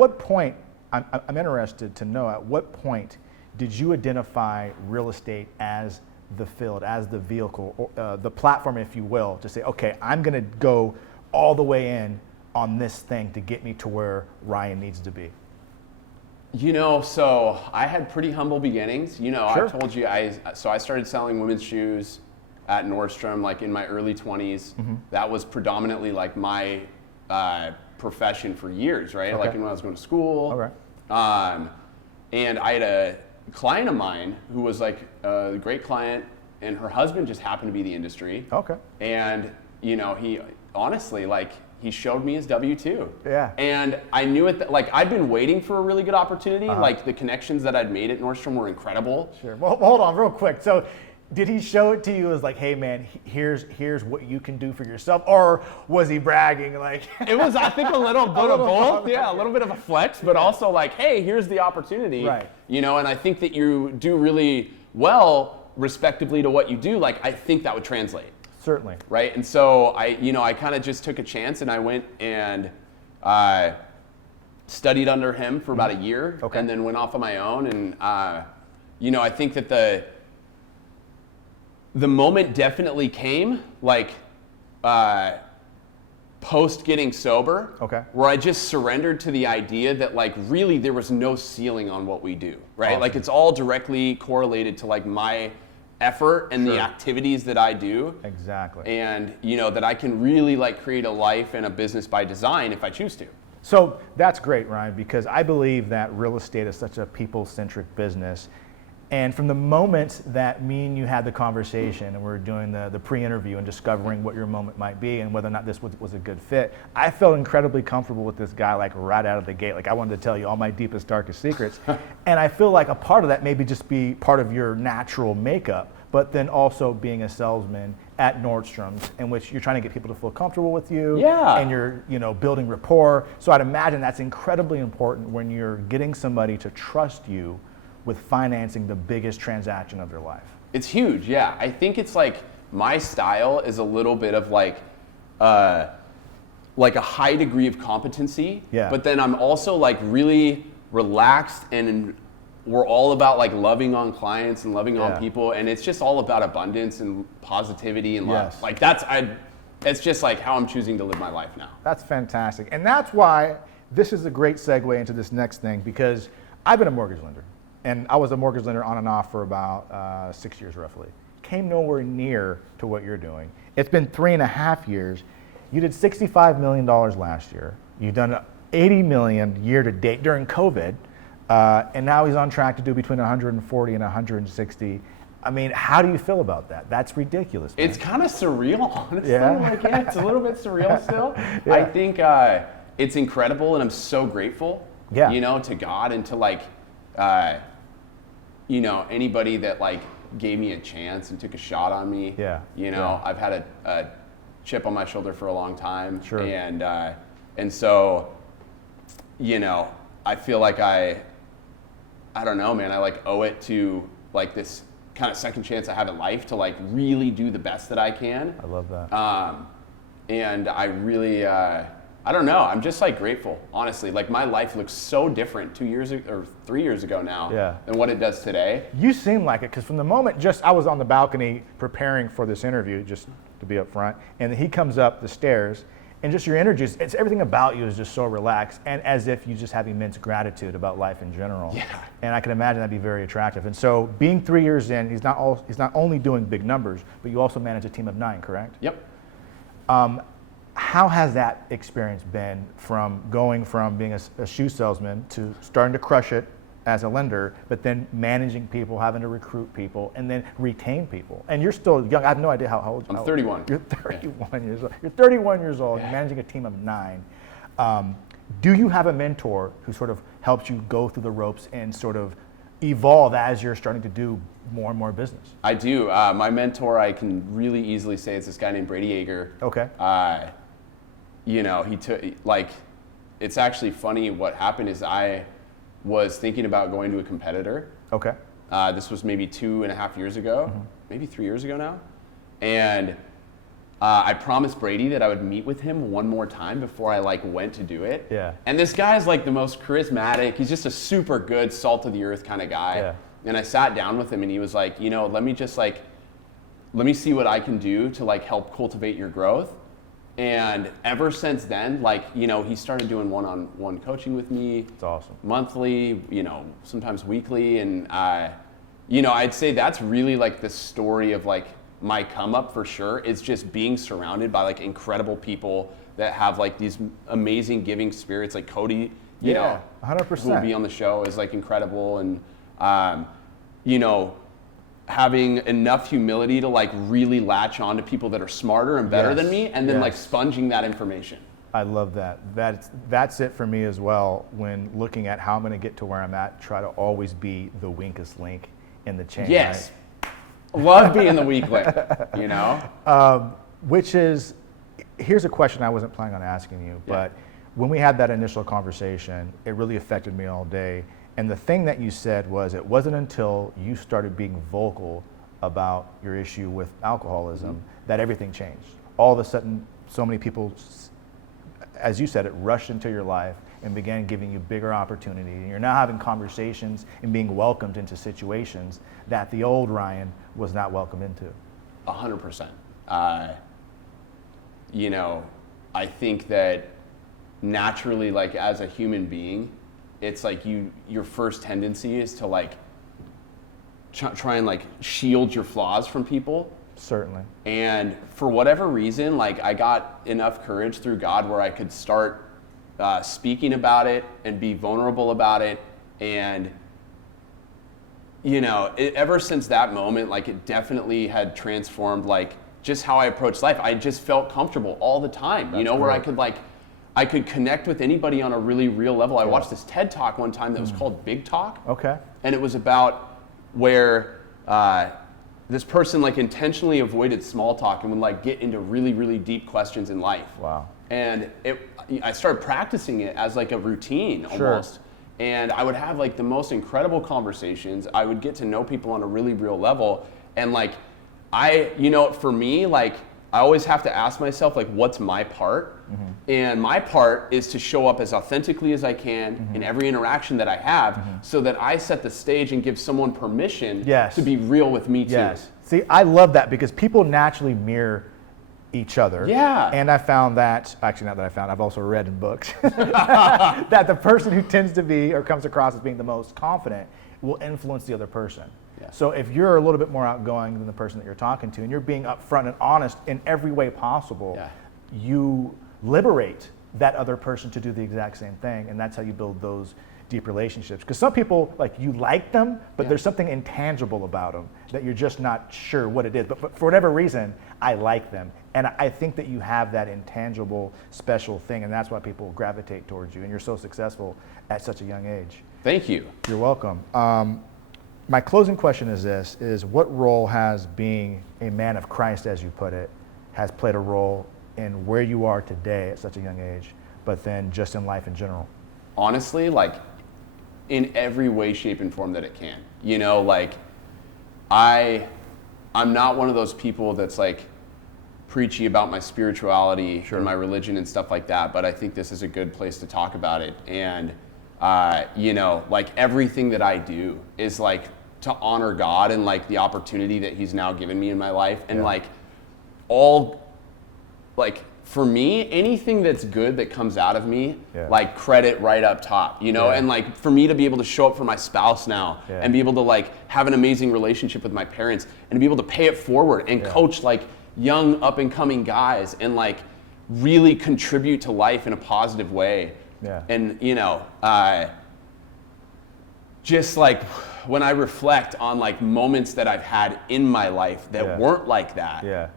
what point, I'm interested to know, at what point did you identify real estate as the field, as the vehicle, or, the platform, if you will, to say, okay, I'm going to go all the way in on this thing to get me to where Ryan needs to be? So I had pretty humble beginnings. Sure. I told you, I started selling women's shoes at Nordstrom, like in my early 20s. Mm-hmm. That was predominantly like my profession for years, right? Okay. Like when I was going to school. Okay. And I had a client of mine who was like a great client, and her husband just happened to be the industry. Okay. And, he honestly, like, he showed me his W-2. Yeah. And I knew it, like, I'd been waiting for a really good opportunity. Like, the connections that I'd made at Nordstrom were incredible. Sure. Well, hold on real quick. So did he show it to you as like, hey man, here's what you can do for yourself? Or was he bragging like? It was, I think, a little bit of both. Yeah, a little bit of a flex, but also like, hey, here's the opportunity. Right. And I think that you do really well, respectively to what you do. Like, I think that would translate. Certainly. Right. And so I kind of just took a chance, and I went and studied under him for about a year. Okay. And then went off on my own. And, I think that the moment definitely came, like, post getting sober, okay, where I just surrendered to the idea that, like, really there was no ceiling on what we do, right? Awesome. Like, it's all directly correlated to, like, my effort and Sure. the activities that I do. Exactly. And, that I can really, like, create a life and a business by design if I choose to. So that's great, Ryan, because I believe that real estate is such a people-centric business. And from the moment that me and you had the conversation and we were doing the pre-interview and discovering what your moment might be and whether or not this was a good fit, I felt incredibly comfortable with this guy, like, right out of the gate. Like, I wanted to tell you all my deepest, darkest secrets. And I feel like a part of that maybe just be part of your natural makeup, but then also being a salesman at Nordstrom's, in which you're trying to get people to feel comfortable with you. Yeah. And you're building rapport. So I'd imagine that's incredibly important when you're getting somebody to trust you with financing the biggest transaction of their life. It's huge, yeah. I think it's like my style is a little bit of like a high degree of competency, yeah. But then I'm also like really relaxed, and we're all about like loving on clients and loving on people, and it's just all about abundance and positivity and love. Yes. Like it's just like how I'm choosing to live my life now. That's fantastic. And that's why this is a great segue into this next thing, because I've been a mortgage lender. And I was a mortgage lender on and off for about 6 years roughly. Came nowhere near to what you're doing. It's been 3.5 years. You did $65 million last year. You've done $80 million year to date during COVID. And now he's on track to do between 140 and 160. I mean, how do you feel about that? That's ridiculous, man. It's kind of surreal, honestly. Yeah. Like, yeah, it's a little bit surreal still. Yeah. I think it's incredible, and I'm so grateful, to God and to like, anybody that like gave me a chance and took a shot on me. Yeah. I've had a chip on my shoulder for a long time. Sure. And so, I feel like I don't know, man, I like owe it to like this kind of second chance I have in life to like really do the best that I can. I love that. And I really, I don't know. I'm just like grateful, honestly. Like my life looks so different 2 years or 3 years ago now than what it does today. You seem like it, because from the moment I was on the balcony preparing for this interview, just to be up front, and he comes up the stairs, and just your energy, it's everything about you is just so relaxed, and as if you just have immense gratitude about life in general. Yeah. And I can imagine that'd be very attractive. And so being 3 years in, he's not only doing big numbers, but you also manage a team of 9, correct? Yep. How has that experience been from going from being a shoe salesman to starting to crush it as a lender, but then managing people, having to recruit people, and then retain people? And you're still young. I have no idea how old you are. I'm 31. You're 31 years old. You're 31 years old. You're managing a team of 9. Do you have a mentor who sort of helps you go through the ropes and sort of evolve as you're starting to do more and more business? I do. My mentor, I can really easily say, it's this guy named Brady Yeager. Okay. He took, like, it's actually funny. What happened is I was thinking about going to a competitor. Okay. This was maybe 2.5 years ago, maybe 3 years ago now. And I promised Brady that I would meet with him one more time before I like went to do it. Yeah. And this guy is like the most charismatic. He's just a super good, salt of the earth kind of guy. Yeah. And I sat down with him and he was like, you know, let me see what I can do to like help cultivate your growth. And ever since then, like, you know, he started doing one-on-one coaching with me. It's awesome. Monthly, you know, sometimes weekly. And, you know, I'd say that's really like the story of like my come up for sure. It's just being surrounded by like incredible people that have like these amazing giving spirits. Like Cody, you know, 100%. who will be on the show is like incredible. And, you know, having enough humility to like really latch on to people that are smarter and better than me, and then like sponging that information. I love that. That's it for me as well. When looking at how I'm going to get to where I'm at, try to always be the weakest link in the chain. Yes. Right? Love being the weak link, you know? Which is, here's a question I wasn't planning on asking you, but when we had that initial conversation, it really affected me all day. And the thing that you said was, it wasn't until you started being vocal about your issue with alcoholism that everything changed. All of a sudden, so many people, as you said, it rushed into your life and began giving you bigger opportunity. And you're now having conversations and being welcomed into situations that the old Ryan was not welcomed into. 100%. You know, I think that naturally, like as a human being, it's like your first tendency is to like try and like shield your flaws from people. Certainly. And for whatever reason, like I got enough courage through God where I could start speaking about it and be vulnerable about it. And, you know, ever since that moment, like it definitely had transformed like just how I approach life. I just felt comfortable all the time, you know, where I could connect with anybody on a really real level. I watched this TED Talk one time that was called Big Talk. Okay. And it was about where this person like intentionally avoided small talk and would like get into really, really deep questions in life. Wow. And I started practicing it as like a routine almost. And I would have like the most incredible conversations. I would get to know people on a really real level. And like, you know, for me, like, I always have to ask myself, like, what's my part? And my part is to show up as authentically as I can in every interaction that I have so that I set the stage and give someone permission to be real with me too. Yes. See, I love that because people naturally mirror each other. Yeah. And I found that, actually not that I found, I've also read in books, that the person who tends to be or comes across as being the most confident will influence the other person. Yeah. So if you're a little bit more outgoing than the person that you're talking to and you're being upfront and honest in every way possible, you liberate that other person to do the exact same thing. And that's how you build those deep relationships. Because some people, like, you like them, but there's something intangible about them that you're just not sure what it is. But for whatever reason, I like them. And I think that you have that intangible, special thing, and that's why people gravitate towards you. And you're so successful at such a young age. Thank you. You're welcome. My closing question is this, is what role has being a man of Christ, as you put it, has played a role in where you are today at such a young age, but then just in life in general? Honestly, like, in every way, shape, and form that it can. You know, like, I'm not one of those people that's like preachy about my spirituality and my religion and stuff like that, but I think this is a good place to talk about it. And, you know, like everything that I do is like to honor God and like the opportunity that he's now given me in my life. And like for me, anything that's good that comes out of me, like credit right up top, you know? And like for me to be able to show up for my spouse now and be able to like have an amazing relationship with my parents and to be able to pay it forward and coach like young up and coming guys and like really contribute to life in a positive way. And, you know, just like when I reflect on like moments that I've had in my life that weren't like that,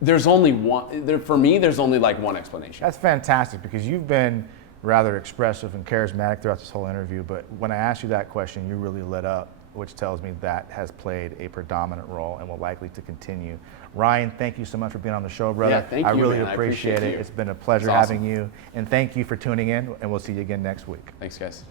there's only one, for me, there's only like one explanation. That's fantastic because you've been rather expressive and charismatic throughout this whole interview, but when I asked you that question, you really lit up, which tells me that has played a predominant role and will likely to continue. Ryan, thank you so much for being on the show, brother. Yeah, thank you, I really man. appreciate it. It's been a pleasure having you, and thank you for tuning in, and we'll see you again next week. Thanks, guys.